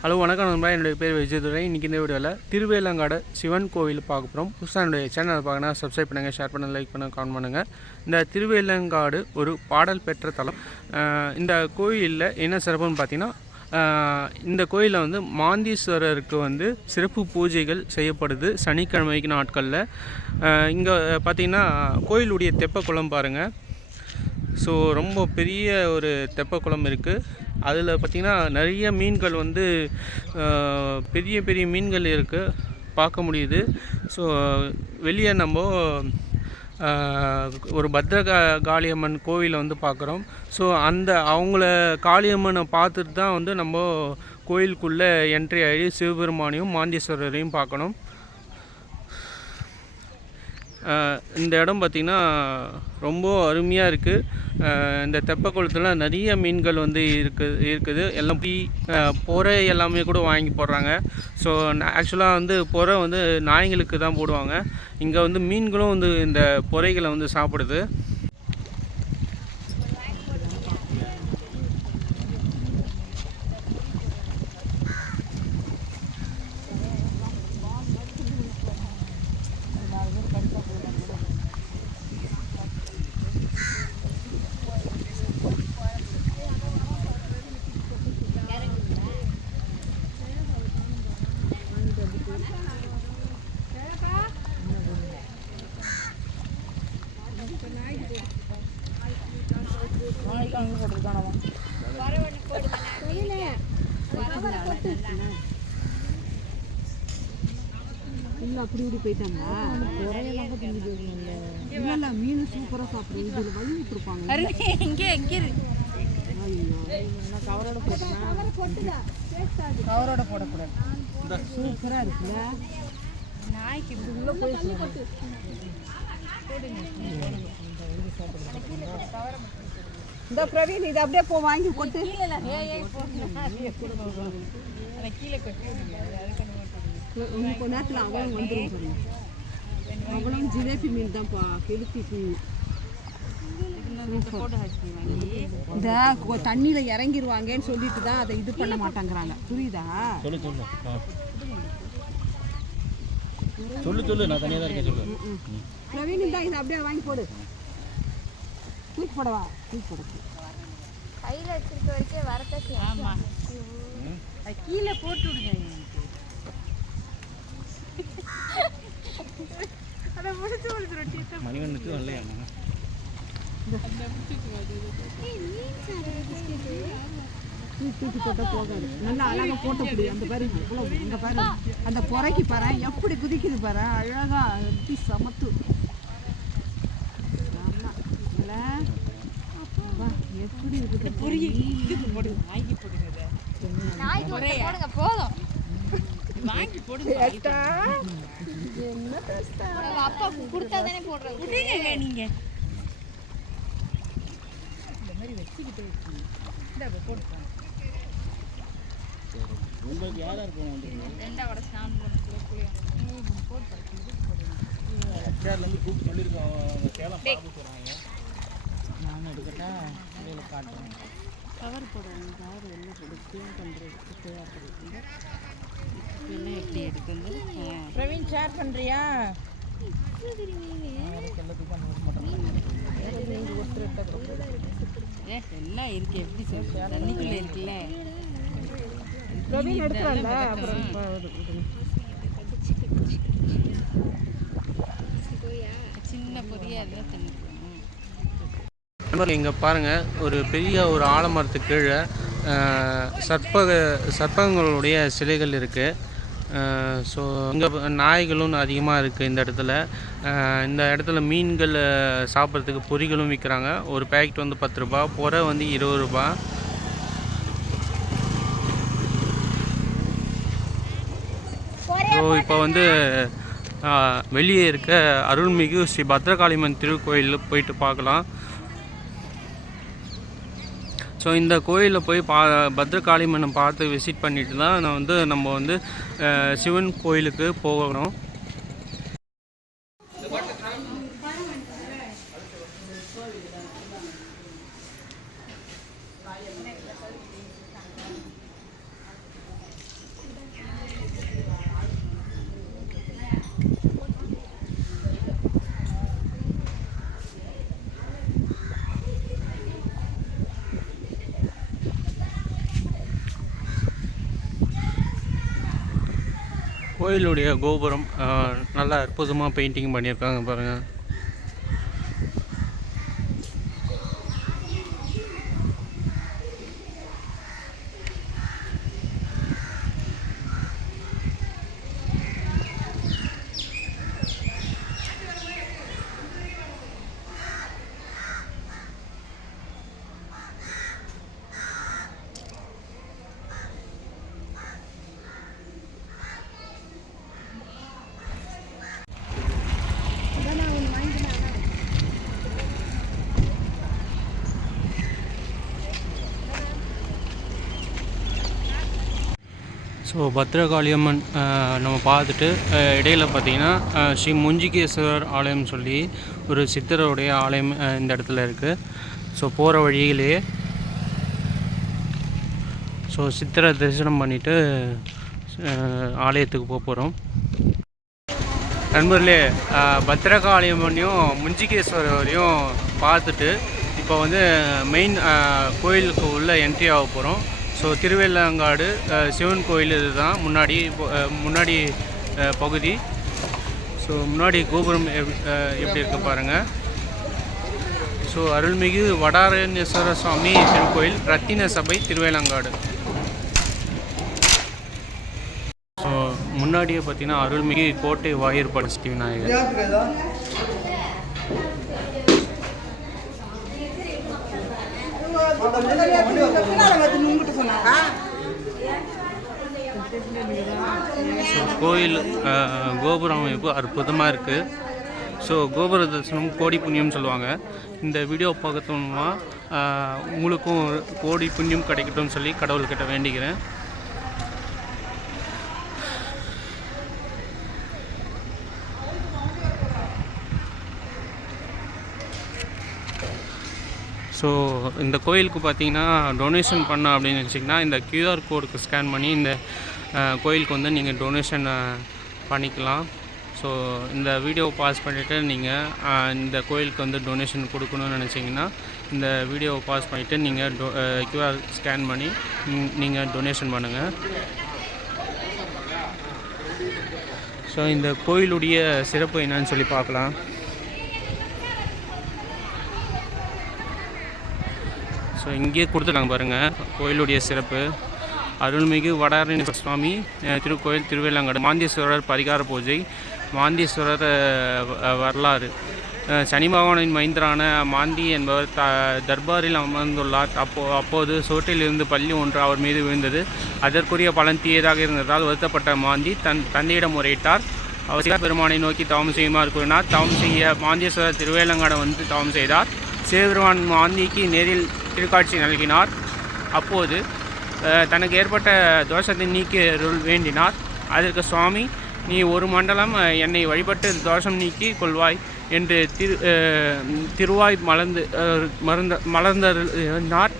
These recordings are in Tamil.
ஹலோ வணக்கம் நண்பா என்னுடைய பேர் விஜயதுரை இன்றைக்கி இந்த வீடியோவில் திருவேலங்காடு சிவன் கோவில் பார்க்க போகிறோம் புதுசாக என்னுடைய சேனலை பார்க்கணும் சப்ஸ்கிரைப் பண்ணுங்கள் ஷேர் பண்ணுங்கள் லைக் பண்ணுங்கள் கமெண்ட் பண்ணுங்கள் இந்த திருவேலங்காடு ஒரு பாடல் பெற்ற தலம். இந்த கோயிலில் என்ன சிறப்புன்னு பார்த்தீங்கன்னா இந்த கோயிலில் வந்து மாந்தீஸ்வரருக்கு வந்து சிறப்பு பூஜைகள் செய்யப்படுது சனிக்கிழமைக்கு நாட்களில். இங்கே பார்த்தீங்கன்னா கோயிலுடைய தெப்பக்குளம் பாருங்கள் ஸோ ரொம்ப பெரிய ஒரு தெப்பக்குளம் இருக்குது அதில் பார்த்திங்கன்னா நிறைய மீன்கள் வந்து பெரிய பெரிய மீன்கள் இருக்குது பார்க்க முடியுது. ஸோ வெளியே நம்ம ஒரு பத்ரகா காளியம்மன் கோவிலை வந்து பார்க்குறோம் ஸோ அந்த அவங்கள காளியம்மனை பார்த்துட்டு தான் வந்து நம்ம கோயிலுக்குள்ளே என்ட்ரி ஆகி சிவபெருமானையும் மாந்தீஸ்வரரையும் பார்க்கணும். இந்த இடம் பார்த்திங்கன்னா ரொம்ப அருமையாக இருக்குது இந்த தெப்ப குளத்தில் நிறைய மீன்கள் வந்து இருக்குது இருக்குது. எல்லாம் போய் பொறை எல்லாமே கூட வாங்கி போடுறாங்க. ஸோ ஆக்சுவலாக வந்து பொறை வந்து நாய்களுக்கு தான் போடுவாங்க. இங்கே வந்து மீன்களும் வந்து இந்த பொறைகளை வந்து சாப்பிடுது இல்லை அப்படி இப்படி போயிட்டாங்க. இல்லை இல்லை மீன் சூப்பராக சாப்பிடுது. இதில் வழி விட்டுருப்பாங்க. இங்கே இருக்கு கவரோட போடக்கூடாது. சூப்பராக இருக்குல்ல. நாய்க்கு உள்ள போய் இந்த பிரவீன் இதை அப்படியே போ வாங்கி கொட்டு கீழே கொட்டி கொஞ்ச நேரத்தில் அவளும் வந்துடும் பாருங்க. அவளும் ஜிலேபி மீன் தான்ப்பா கெளுத்தி மீன். இந்த தண்ணியில இறங்கிருவாங்கன்னு சொல்லிட்டு தான் அதை இது பண்ண மாட்டேங்கிறாங்க. புரியுதா? சொல்லு சொல்லு. ஆ. சொல்லு சொல்லு. நான் தனியாக தான் இருக்கேன் சொல்லு. பிரவீன் இந்தா இதை அப்படியே வாங்கி போடு. தூக்கி போடவா தூக்கி போட. கையில் வச்சிருக்க வரைக்கும் வரத்த கீழே போட்டு விடுங்க. மணிவண்ணுக்கு வரலையா தூக்கி தூக்கி போட்டா போகாது. நல்லா அழகா போட்ட புடி அந்த பாரு இவ்வளவு அந்த பாரு. அந்த குறைக்கு பாரு எப்படி குதிக்குது பாரு அழகா எப்படி சமத்து. ஆமா இல்ல? வா, எப்படி இருக்குது பொரிய இதுக்கு போடுங்க வாங்கி போடுங்க போதும் வாங்கி போடுங்க. அப்பா கொடுத்தா தானே போடுறது விடுங்க நீங்க இந்த மாதிரி வச்சுக்கிட்டே இருக்கீங்க இந்த உங்களுக்கு யார் இருக்கும் போகணும் போட்டு கூப்பிட்டு சொல்லியிருக்கோம் அவங்க சேலம் பாபு சொல்கிறாங்க நான் எடுக்கட்டா வெளியில் காட்டுறேன் கவர் கவர் என்ன போடு பண்ணுறதுக்கு தேவைப்படுது இதெல்லாம் எப்படி எடுக்கிறது பிரவீன் ஷேர் பண்ணுறியா ஏ எல்லாம் இருக்கு. எப்படி தண்ணிக்குள்ள இருக்குல்ல? பிரவீன் அப்புறம் சின்ன பொரியா எல்லாம் நண்பர்கள் இங்கே பாருங்கள் ஒரு பெரிய ஒரு ஆலமரத்துக்கு கீழே சர்ப்பக சர்ப்பங்களுடைய சிலைகள் இருக்குது ஸோ இங்கே நாய்களும் அதிகமாக இருக்குது இந்த இடத்துல. இந்த இடத்துல மீன்கள் சாப்பிட்றதுக்கு பொரிகளும் விற்கிறாங்க ஒரு பேக்கெட் வந்து பத்து ரூபா புறை வந்து இருபது ரூபா. ஸோ இப்போ வந்து வெளியே இருக்க அருள்மிகு ஸ்ரீ பத்ரகாளியம்மன் திருக்கோயில் போயிட்டு பார்க்கலாம். ஸோ இந்த கோயிலில் போய் பா பத்ரகாளி பத்ரகாளியம்மனை பார்த்து விசிட் பண்ணிட்டு தான் நான் வந்து நம்ம வந்து சிவன் கோயிலுக்கு போகணும். கோயிலுடைய கோபுரம் நல்லா அற்புதமாக பெயிண்டிங் பண்ணியிருக்காங்க பாருங்கள் ஸோ பத்ரகாளி அம்மன் நம்ம பார்த்துட்டு இடையில் இடையில பார்த்தீங்கன்னா ஸ்ரீ முஞ்சிகேஸ்வரர் ஆலயம் சொல்லி ஒரு சித்தருடைய ஆலயம் இந்த இடத்துல இருக்குது ஸோ போகிற வழியிலேயே ஸோ சித்தரை தரிசனம் பண்ணிவிட்டு ஆலயத்துக்கு போக போகிறோம் நண்பர்களே பத்ரகாளியம்மனையும் முஞ்சிகேஸ்வரரையும் பார்த்துட்டு இப்போ வந்து மெயின் கோயிலுக்கு உள்ள என்ட்ரி ஆக போகிறோம் ஸோ திருவெள்ளங்காடு சிவன் கோயில் இதுதான். முன்னாடி இப்போ, uh, முன்னாடி uh, பகுதி. ஸோ முன்னாடி கோபுரம் எப்- uh, எப்படி இருக்க பாருங்கள் ஸோ அருள்மிகு வடாரண்யேஸ்வர சுவாமி திருக்கோயில் ரத்தின சபை திருவேலங்காடு ஸோ முன்னாடியே பார்த்தீங்கன்னா அருள்மிகு கோட்டை வாயிற்படு ஸ்ரீ விநாயகர் கோயில் கோபுரம் அமைப்பு அற்புதமாக இருக்குது ஸோ கோபுர தரிசனம் கோடி புண்ணியம்னு சொல்லுவாங்க. இந்த வீடியோ பார்க்கணும்னா உங்களுக்கும் கோடி புண்ணியம் கிடைக்கட்டும்னு சொல்லி கடவுள்கிட்ட வேண்டிக்கிறேன். ஸோ இந்த கோயிலுக்கு பார்த்தீங்கன்னா டொனேஷன் பண்ண அப்படின்னு நினச்சிங்கன்னா இந்த கியூஆர் கோடுக்கு ஸ்கேன் பண்ணி இந்த கோயிலுக்கு வந்து நீங்கள் டொனேஷன் பண்ணிக்கலாம். ஸோ இந்த வீடியோ பாஸ் பண்ணிவிட்டு நீங்கள் இந்த கோயிலுக்கு வந்து டொனேஷன் கொடுக்கணும்னு நினச்சிங்கன்னா இந்த வீடியோவை பாஸ் பண்ணிவிட்டு நீங்கள் டொ கியூஆர் ஸ்கேன் பண்ணி நீங்கள் டொனேஷன் பண்ணுங்கள் ஸோ இந்த கோயிலுடைய சிறப்பு என்னன்னு சொல்லி பார்க்கலாம். ஸோ இங்கேயே கொடுத்துருக்காங்க பாருங்கள் கோயிலுடைய சிறப்பு. அருள்மிகு வடாரணி சுவாமி திருக்கோயில் திருவேலங்காடு மாந்தேஸ்வரர் பரிகார பூஜை மாந்தீஸ்வரர் வரலாறு. சனி பகவானின் மைந்தரான மாந்தி என்பவர் த தர்பாரில் அமர்ந்துள்ளார். அப்போ அப்போது சோற்றிலிருந்து பள்ளி ஒன்று அவர் மீது விழுந்தது. அதற்குரிய பலன் தீயதாக இருந்ததால் வருத்தப்பட்ட மாந்தி தன் தந்தையிடம் முறையிட்டார். அவர் பெருமானை நோக்கி தவம் செய்யுமாறு கூறினார். தவம் செய்ய மாந்தேஸ்வரர் திருவேலங்காடம் வந்து தவம் செய்தார். சிவபெருமான் மாந்திக்கு நேரில் திருக்காட்சி நல்கினார். அப்போது தனக்கு ஏற்பட்ட தோஷத்தை நீக்கி அருள் வேண்டினார். அதற்கு சுவாமி நீ ஒரு மண்டலம் என்னை வழிபட்டு தோஷம் நீக்கி கொள்வாய் என்று திரு திருவாய் மலர்ந்து மருந்த மறந்த மலர்ந்தருளினார்.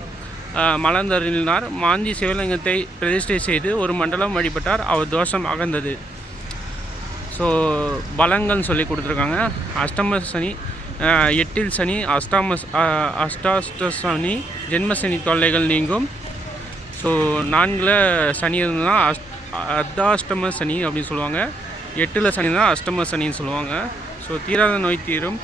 அஹ், மலர்ந்தருளினார். மாந்தி சிவலிங்கத்தை பிரதிஷ்டை செய்து ஒரு மண்டலம் வழிபட்டார். அவர் தோஷம் அகந்தது. ஸோ பலங்கள்னு சொல்லி கொடுத்துருக்காங்க. அஷ்டம சனி எட்டில் சனி அஷ்டாம அஷ்டாஷ்ட சனி ஜென்ம சனி தொல்லைகள் நீங்கும். ஸோ நான்கில் சனி இருந்ததுன்னா அஷ்ட அர்த்தாஷ்டம சனி அப்படின்னு சொல்லுவாங்க. எட்டில் சனி தான் அஷ்டம சனின்னு சொல்லுவாங்க. ஸோ தீராத நோய் தீரும்.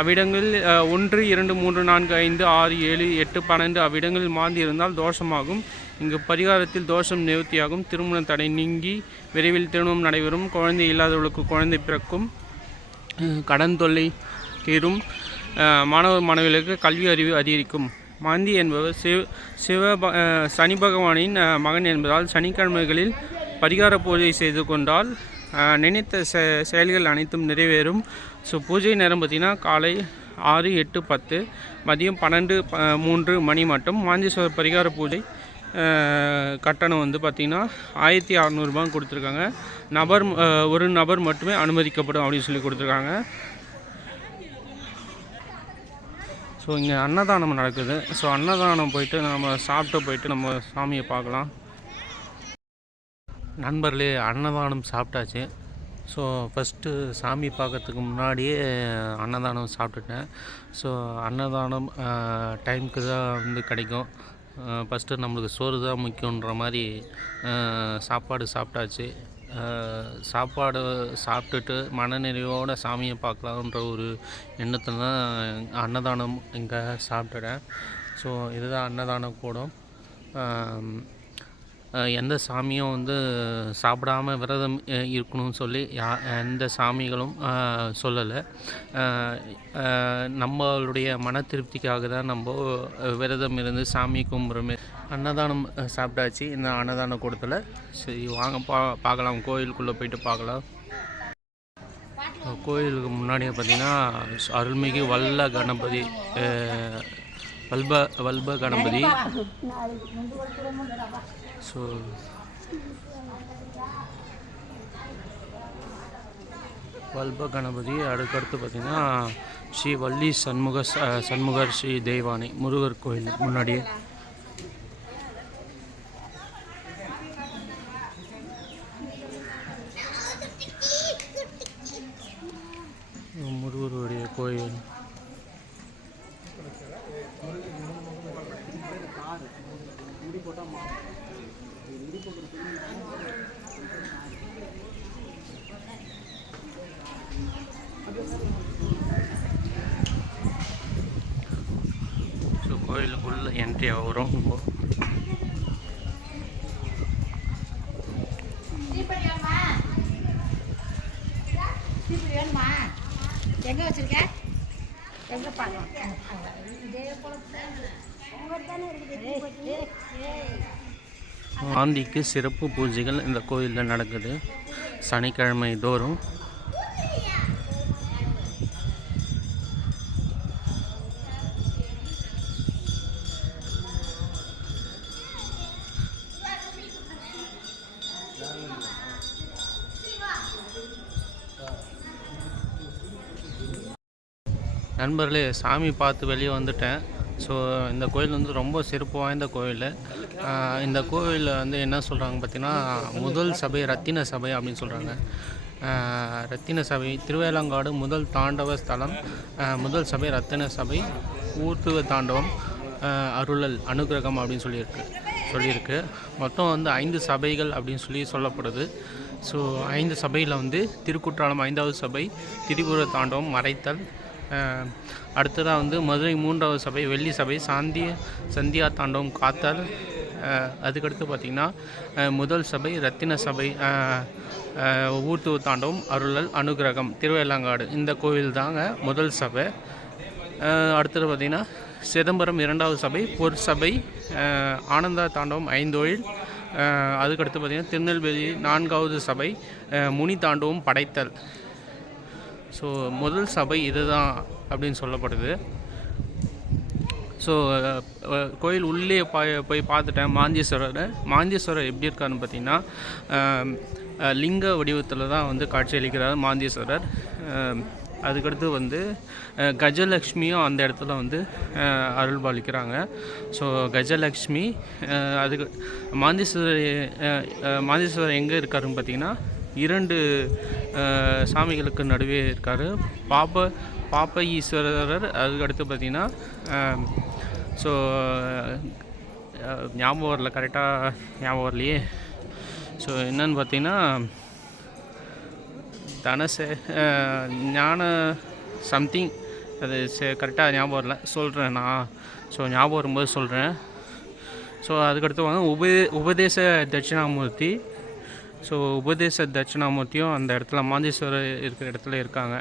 அவ்விடங்களில் ஒன்று இரண்டு மூன்று நான்கு ஐந்து ஆறு ஏழு எட்டு பன்னெண்டு அவ்விடங்களில் மாந்தி இருந்தால் தோஷமாகும். இங்கு பரிகாரத்தில் தோஷம் நிவர்த்தியாகும். திருமண தடை நீங்கி விரைவில் திருமணம் நடைபெறும். குழந்தை இல்லாதவர்களுக்கு குழந்தை பிறக்கும். கடன் தொல்லை தீரும் மாணவர் மாணவ மாணவிகளுக்கு கல்வி அறிவு அதிகரிக்கும். மாந்தி என்பவர் சிவ சிவ ப- சனி பகவானின் மகன் என்பதால் சனிக்கிழமைகளில் பரிகார பூஜை செய்து கொண்டால் நினைத்த செ செயல்கள் அனைத்தும் நிறைவேறும். ஸோ பூஜை நேரம் பார்த்திங்கன்னா காலை ஆறு எட்டு பத்து மதியம் பன்னெண்டு மூன்று மணி மட்டும். மாந்தீஸ்வரர் பரிகார பூஜை கட்டணம் வந்து பார்த்திங்கன்னா ஆயிரத்தி அறநூறுபான்னு கொடுத்துருக்காங்க. நபர் ஒரு நபர் மட்டுமே அனுமதிக்கப்படும் அப்படின்னு சொல்லி கொடுத்துருக்காங்க. ஸோ இங்கே அன்னதானம் நடக்குது. ஸோ அன்னதானம் போயிட்டு நம்ம சாப்பிட்டு போயிட்டு நம்ம சாமியை பார்க்கலாம். நண்பர்களே அன்னதானம் சாப்பிட்டாச்சு. ஸோ ஃபஸ்ட்டு சாமி பார்க்கறதுக்கு முன்னாடியே அன்னதானம் சாப்பிட்டுட்டேன். ஸோ அன்னதானம் டைமுக்கு தான் வந்து கிடைக்கும். ஃபஸ்ட்டு நம்மளுக்கு சோறு தான் முக்கியன்ற மாதிரி சாப்பாடு சாப்பிட்டாச்சு. சாப்பாடு சாப்பிட்டுட்டு மனநிறைவோடு சாமியை பார்க்கலான்ற ஒரு எண்ணத்தில் தான் அன்னதானம் இங்கே சாப்பிட்டுறேன் ஸோ இதுதான் அன்னதான கூடம். எந்த சாமியும் வந்து சாப்பிடாம விரதம் இருக்கணும்னு சொல்லி யா எந்த சாமிகளும் சொல்லலை. நம்மளுடைய மன திருப்திக்காக தான் நம்ம விரதம் இருந்து சாமி கும்பிட்றமே. அன்னதானம் சாப்பிட்டாச்சு. இந்த அன்னதான கூடத்தில் சரி வாங்க பா பார்க்கலாம். கோயிலுக்குள்ளே போயிட்டு பார்க்கலாம். கோயிலுக்கு முன்னாடியே பார்த்தீங்கன்னா அருள்மிகு வல்ல கணபதி வல்ப வல்ப கணபதி. ஸோ வல்ப கணபதி அதுக்கடுத்து பார்த்திங்கன்னா ஸ்ரீ வள்ளி சண்முக ச- சண்முகர் ஸ்ரீ தெய்வானை முருகர் கோயில் முன்னாடியே முருகருடைய கோயில் ஸோ கோயிலுக்குள்ளே வரும் வச்சிருக்க ஆந்திக்கு சிறப்பு பூஜைகள் இந்த கோயிலில் நடக்குது. சனிக்கிழமை தோறும். நண்பர்களே சாமி பார்த்து வெளியே வந்துட்டேன். ஸோ இந்த கோயில் வந்து ரொம்ப சிறப்பு வாய்ந்த கோயில். இந்த கோயிலில் வந்து என்ன சொல்கிறாங்க பார்த்தீங்கன்னா முதல் சபை ரத்தின சபை அப்படின்னு சொல்கிறாங்க ரத்தின சபை திருவேலங்காடு முதல் தாண்டவ ஸ்தலம் முதல் சபை ரத்தின சபை ஊர்த்துவ தாண்டவம் அருளல் அனுக்கிரகம் அப்படின்னு சொல்லியிருக்கு சொல்லியிருக்கு. மொத்தம் வந்து ஐந்து சபைகள் அப்படின்னு சொல்லி சொல்லப்படுது. ஸோ ஐந்து சபையில் வந்து திருக்குற்றாலம் ஐந்தாவது சபை திரிபுர தாண்டவம் மறைத்தல் அடுத்ததாக வந்து மதுரை மூன்றாவது சபை வெள்ளி சபை சாந்திய சந்தியா தாண்டவம் காத்தல் அதுக்கடுத்து பார்த்திங்கன்னா முதல் சபை ரத்தின சபை ஊர்த்துவ தாண்டவம் அருளல் அனுகிரகம் திருவேலாங்காடு இந்த கோவில் தாங்க முதல் சபை. அடுத்தது பார்த்திங்கன்னா சிதம்பரம் இரண்டாவது சபை பொற்சபை ஆனந்தா தாண்டவம் ஐந்தொழில் அதுக்கடுத்து பார்த்திங்கன்னா திருநெல்வேலி நான்காவது சபை முனி தாண்டவம் படைத்தல். ஸோ முதல் சபை இதுதான் அப்படின்னு சொல்லப்படுது. ஸோ கோயில் உள்ளே போய் போய் பார்த்துட்டேன். மாஞ்சேஸ்வரர். மாஞ்சேஸ்வரர் எப்படி இருக்காருன்னு பார்த்தீங்கன்னா லிங்க வடிவத்தில் தான் வந்து காட்சியளிக்கிறார் மாந்தீஸ்வரர் அதுக்கடுத்து வந்து கஜலக்ஷ்மியும் அந்த இடத்துல வந்து அருள்பாலிக்கிறாங்க ஸோ கஜலக்ஷ்மி அதுக்கு மாந்தீஸ்வரர் மாந்தீஸ்வரர் எங்கே இருக்காருன்னு பார்த்தீங்கன்னா இரண்டு சாமிகளுக்கு நடுவே இருக்கார். பாப்ப பாப்ப ஈஸ்வரர் அதுக்கடுத்து பார்த்திங்கன்னா பார்த்தீங்கன்னா ஸோ ஞாபகம் வரல கரெக்டாக ஞாபகம் வரலையே. ஸோ என்னன்னு பார்த்தீங்கன்னா தனசே ஞான சம்திங் அது கரெக்டாக ஞாபகம் வரல. சொல்கிறேன் நான். ஸோ ஞாபகம் வரும்போது சொல்கிறேன் ஸோ அதுக்கடுத்து வாங்க உபதே உபதேச தட்சிணாமூர்த்தி ஸோ உபதேச தட்சிணாமூர்த்தியும் அந்த இடத்துல மாந்தீஸ்வரர் இருக்கிற இடத்துல இருக்காங்க.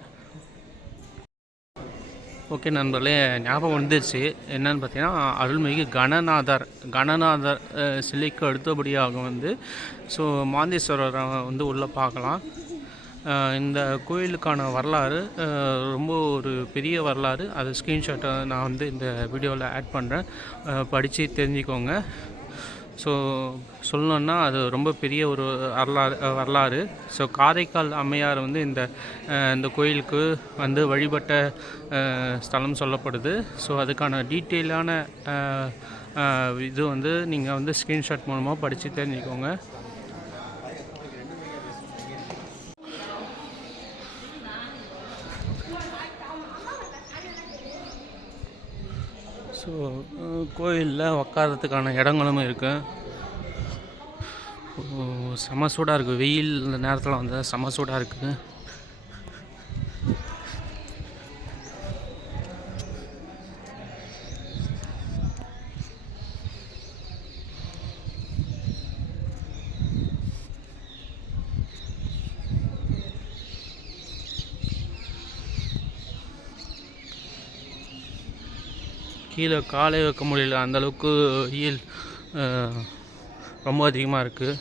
ஓகே நண்பர்களே ஞாபகம் வந்துருச்சு. என்னன்னு பார்த்தீங்கன்னா அருள்மிகு கணநாதர் கணநாதர் சிலைக்கு அடுத்தபடியாக வந்து ஸோ மாந்தேஸ்வரரை வந்து உள்ளே பார்க்கலாம். இந்த கோயிலுக்கான வரலாறு ரொம்ப ஒரு பெரிய வரலாறு. அது ஸ்க்ரீன்ஷாட்டை நான் வந்து இந்த வீடியோவில் ஆட் பண்ணுறேன் படித்து தெரிஞ்சுக்கோங்க. ஸோ சொல்லணுன்னா அது ரொம்ப பெரிய ஒரு வரலாறு வரலாறு. ஸோ காரைக்கால் அம்மையார் வந்து இந்த இந்த கோயிலுக்கு வந்து வழிபட்ட ஸ்தலம் சொல்லப்படுது. ஸோ அதுக்கான டீட்டெயிலான இது வந்து நீங்கள் வந்து ஸ்க்ரீன்ஷாட் மூலமாக படித்து தெரிஞ்சுக்கோங்க. ஸோ கோயிலில் உக்காரத்துக்கான இடங்களும் இருக்குது செம சூடாக இருக்குது வெயில் நேரத்தில் வந்து செம சூடாக இருக்குது கீழே காலை வைக்க முடியல அந்த அளவுக்கு வெயில் ரொம்ப அதிகமாக இருக்குது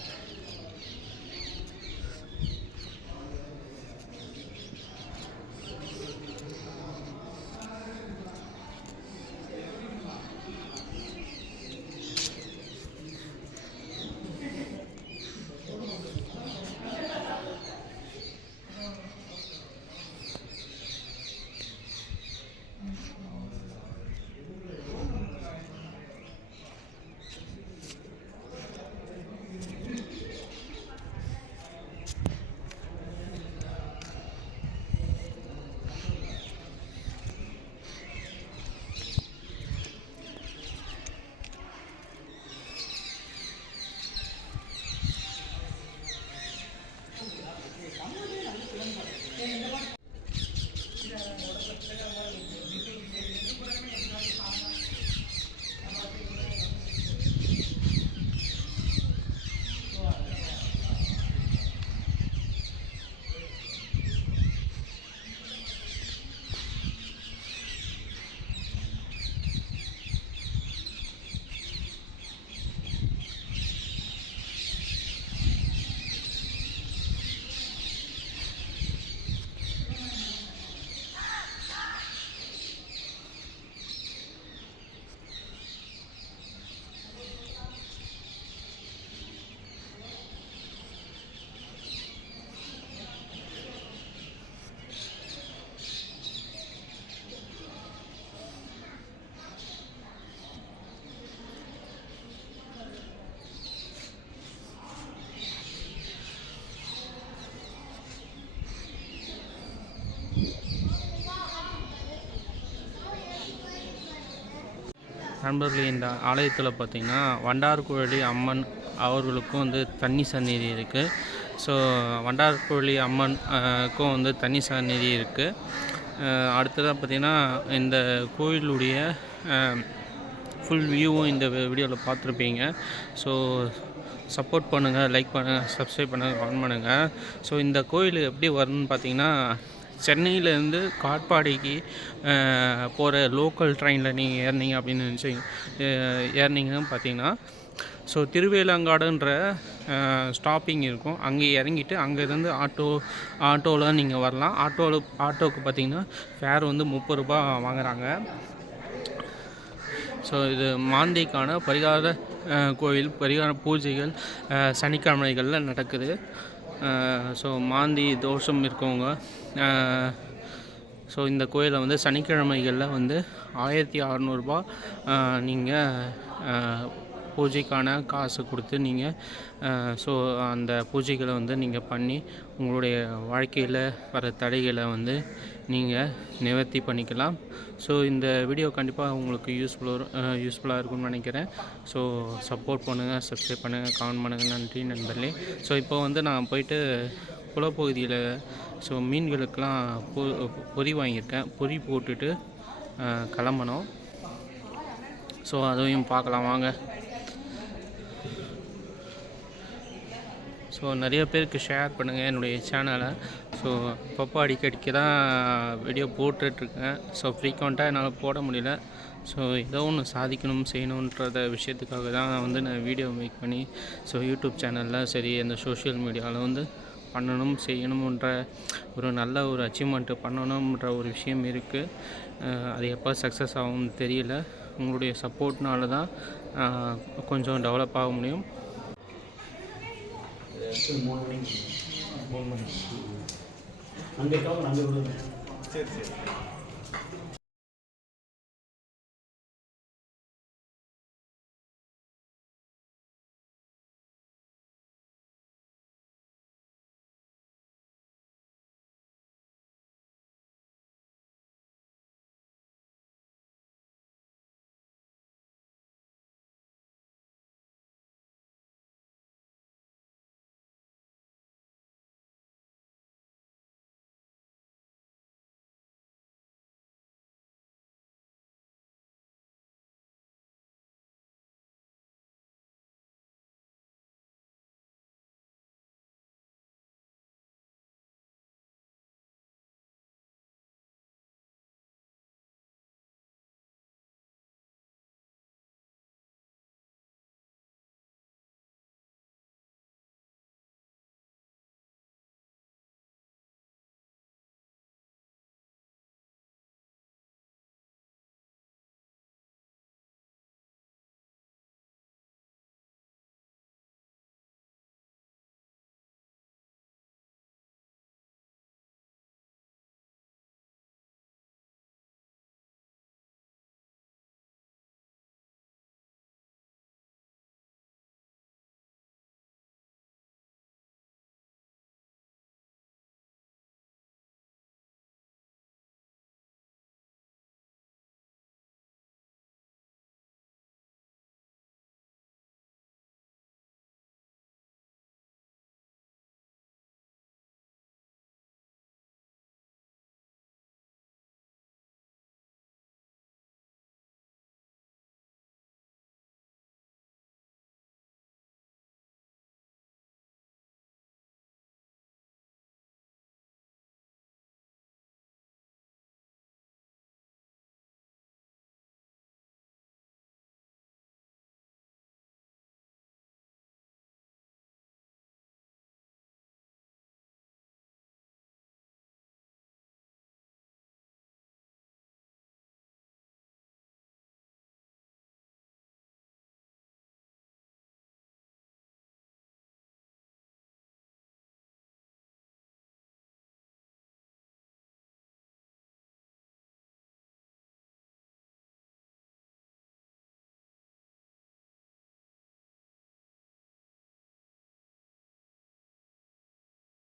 நண்பர்களே இந்த ஆலயத்தில் பார்த்திங்கன்னா வண்டார்குழலி அம்மன் அவர்களுக்கும் வந்து தண்ணி சந்நிதி இருக்குது ஸோ வண்டார்குழலி அம்மன் க்கும் வந்து தண்ணி சந்நிதி இருக்குது அடுத்ததாக பார்த்திங்கன்னா இந்த கோயிலுடைய ஃபுல் வியூவும் இந்த வீடியோவில் பார்த்துருப்பீங்க ஸோ சப்போர்ட் பண்ணுங்கள் லைக் பண்ணுங்கள் சப்ஸ்கிரைப் பண்ணுங்கள் கமெண்ட் பண்ணுங்கள் ஸோ இந்த கோயில் எப்படி வரும்னு பார்த்திங்கன்னா சென்னையிலேருந்து காட்பாடிக்கு போகிற லோக்கல் ட்ரெயினில் நீங்கள் ஏறினீங்க அப்படின்னு நினச்சி ஏறினீங்கன்னு பார்த்தீங்கன்னா ஸோ திருவேலங்காடுன்ற ஸ்டாப்பிங் இருக்கும். அங்கே இறங்கிட்டு அங்கேருந்து ஆட்டோ ஆட்டோவில் நீங்கள் வரலாம். ஆட்டோவில் ஆட்டோவுக்கு பார்த்தீங்கன்னா ஃபேர் வந்து முப்பது ரூபா வாங்குகிறாங்க ஸோ இது மாந்தைக்கான பரிகார கோயில் பரிகார பூஜைகள் சனிக்கிழமைகளில் நடக்குது. ஸோ மாந்தி தோஷம் இருக்கவங்க ஸோ இந்த கோயிலை வந்து சனிக்கிழமைகளில் வந்து ஆயிரத்தி அறநூறுபா நீங்கள் பூஜைக்கான காசு கொடுத்து நீங்கள் ஸோ அந்த பூஜைகளை வந்து நீங்கள் பண்ணி உங்களுடைய வாழ்க்கையில் வர தடைகளை வந்து நீங்கள் நிவர்த்தி பண்ணிக்கலாம். ஸோ இந்த வீடியோ கண்டிப்பாக உங்களுக்கு யூஸ்ஃபுல்லாக யூஸ்ஃபுல்லாக இருக்கும்னு நினைக்கிறேன். ஸோ சப்போர்ட் பண்ணுங்கள் சப்ஸ்கிரைப் பண்ணுங்கள் கமெண்ட் பண்ணுங்கள் நன்றி நண்பர்களே. ஸோ இப்போ வந்து நான் போயிட்டு குளப்பகுதியில் ஸோ மீன்களுக்கெல்லாம் பொ பொறி வாங்கியிருக்கேன். பொறி போட்டுட்டு கிளம்பணும். ஸோ அதையும் பார்க்கலாம் வாங்க. ஸோ நிறைய பேருக்கு ஷேர் பண்ணுங்கள் என்னுடைய சேனலை ஸோ அப்பப்போ அடிக்கடிக்கு தான் வீடியோ போட்டுட்ருக்கேன். ஸோ ஃப்ரீக்வெண்ட்டாக என்னால் போட முடியல. ஸோ ஏதோ ஒன்று சாதிக்கணும் செய்யணுன்றத விஷயத்துக்காக தான் வந்து நான் வீடியோ மேக் பண்ணி ஸோ யூடியூப் சேனலில் சரி அந்த சோஷியல் மீடியாவில் வந்து பண்ணணும் செய்யணுன்ற ஒரு நல்ல ஒரு அச்சீவ்மெண்ட்டு பண்ணணுன்ற ஒரு விஷயம் இருக்குது அது எப்போ சக்ஸஸ் ஆகும்னு தெரியல. உங்களுடைய சப்போர்ட்னால தான் கொஞ்சம் டெவலப் ஆக முடியும். அங்கே இருக்கவங்க அங்கே விடுங்க சரி சரி.